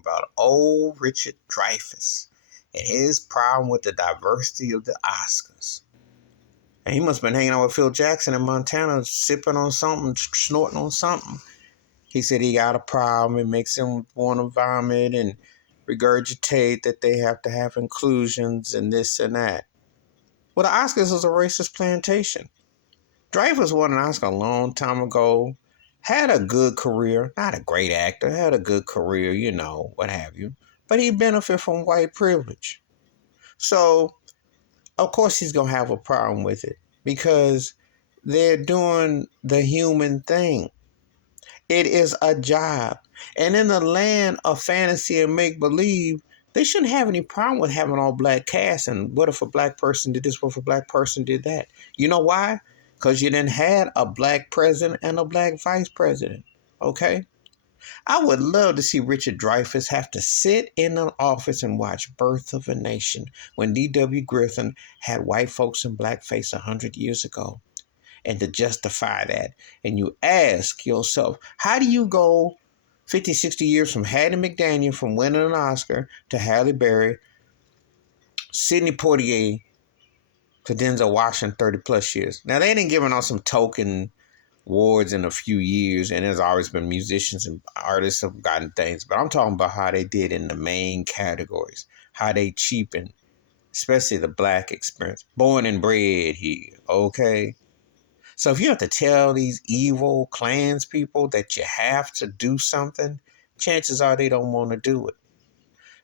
about old Richard Dreyfus and his problem with the diversity of the Oscars. And he must have been hanging out with Phil Jackson in Montana, sipping on something, snorting on something. He said he got a problem. It makes him want to vomit and regurgitate that they have to have inclusions and this and that. Well, the Oscars is a racist plantation. Dreyfus won an Oscar a long time ago. Had a good career. Not a great actor. Had a good career, you know, what have you. But he benefited from white privilege. So, of course, he's going to have a problem with it because they're doing the human thing. It is a job. And in the land of fantasy and make-believe, they shouldn't have any problem with having all black cast. And what if a black person did this? What if a black person did that? You know why? Because you didn't had a black president and a black vice president. Okay? I would love to see Richard Dreyfus have to sit in an office and watch Birth of a Nation when D.W. Griffin had white folks in blackface 100 years ago. And to justify that. And you ask yourself, how do you go 50, 60 years from Hattie McDaniel from winning an Oscar to Halle Berry, Sidney Poitier to Denzel Washington 30 plus years? Now, they didn't give out some token awards in a few years, and there's always been musicians and artists have gotten things. But I'm talking about how they did in the main categories, how they cheapened, especially the black experience. Born and bred here, okay? So if you have to tell these evil Klans people that you have to do something, chances are they don't want to do it.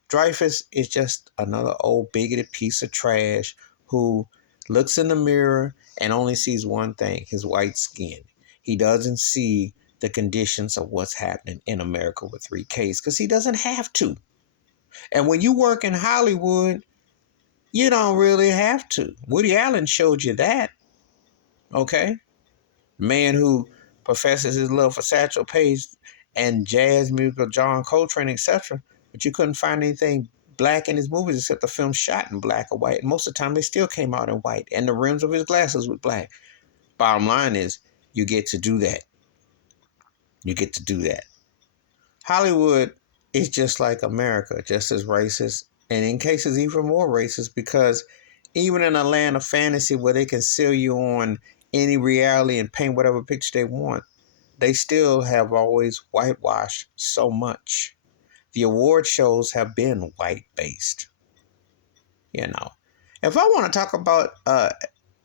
Dreyfus is just another old bigoted piece of trash who looks in the mirror and only sees one thing, his white skin. He doesn't see the conditions of what's happening in America with 3Ks because he doesn't have to. And when you work in Hollywood, you don't really have to. Woody Allen showed you that. Okay? Man who professes his love for Satchel Paige and jazz music, John Coltrane, etc. But you couldn't find anything black in his movies except the film shot in black or white. And most of the time they still came out in white. And the rims of his glasses were black. Bottom line is, you get to do that. You get to do that. Hollywood is just like America, just as racist. And in cases even more racist because even in a land of fantasy where they can sell you on any reality and paint whatever picture they want, they still have always whitewashed so much. The award shows have been white-based. You know. If I want to talk about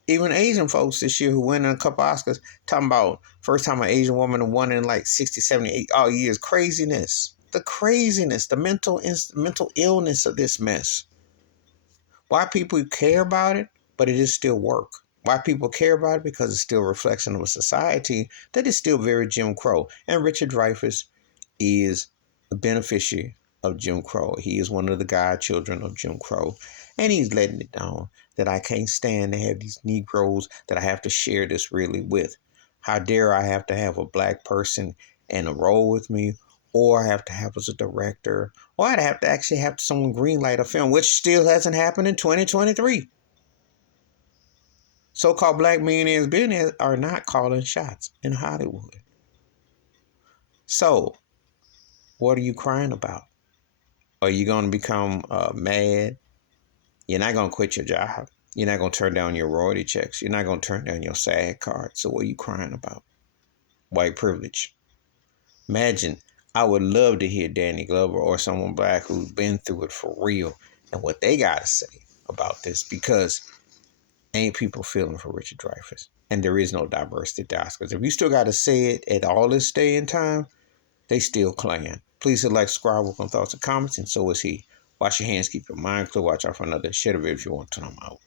even Asian folks this year who win a couple Oscars, talking about first time an Asian woman won in like 60, 70 years. Craziness. The craziness. The mental illness of this mess. Why people care about it, but it is still work. Why people care about it? Because it's still a reflection of a society that is still very Jim Crow. And Richard Dreyfus is a beneficiary of Jim Crow. He is one of the godchildren of Jim Crow. And he's letting it down that I can't stand to have these Negroes that I have to share this really with. How dare I have to have a black person in a role with me, or I have to have as a director, or I'd have to actually have someone greenlight a film, which still hasn't happened in 2023. So-called black millionaires, billionaires are not calling shots in Hollywood. So, what are you crying about? Are you going to become mad? You're not going to quit your job. You're not going to turn down your royalty checks. You're not going to turn down your SAG card. So what are you crying about? White privilege. Imagine, I would love to hear Danny Glover or someone black who's been through it for real and what they got to say about this, because ain't people feeling for Richard Dreyfus. And there is no diversity at the Oscars. If you still got to say it at all this day and time, they still Klan. Please hit like, subscribe, with some thoughts and comments, and so is he. Wash your hands, keep your mind clear, watch out for another. Share the video if you want to. I'm out.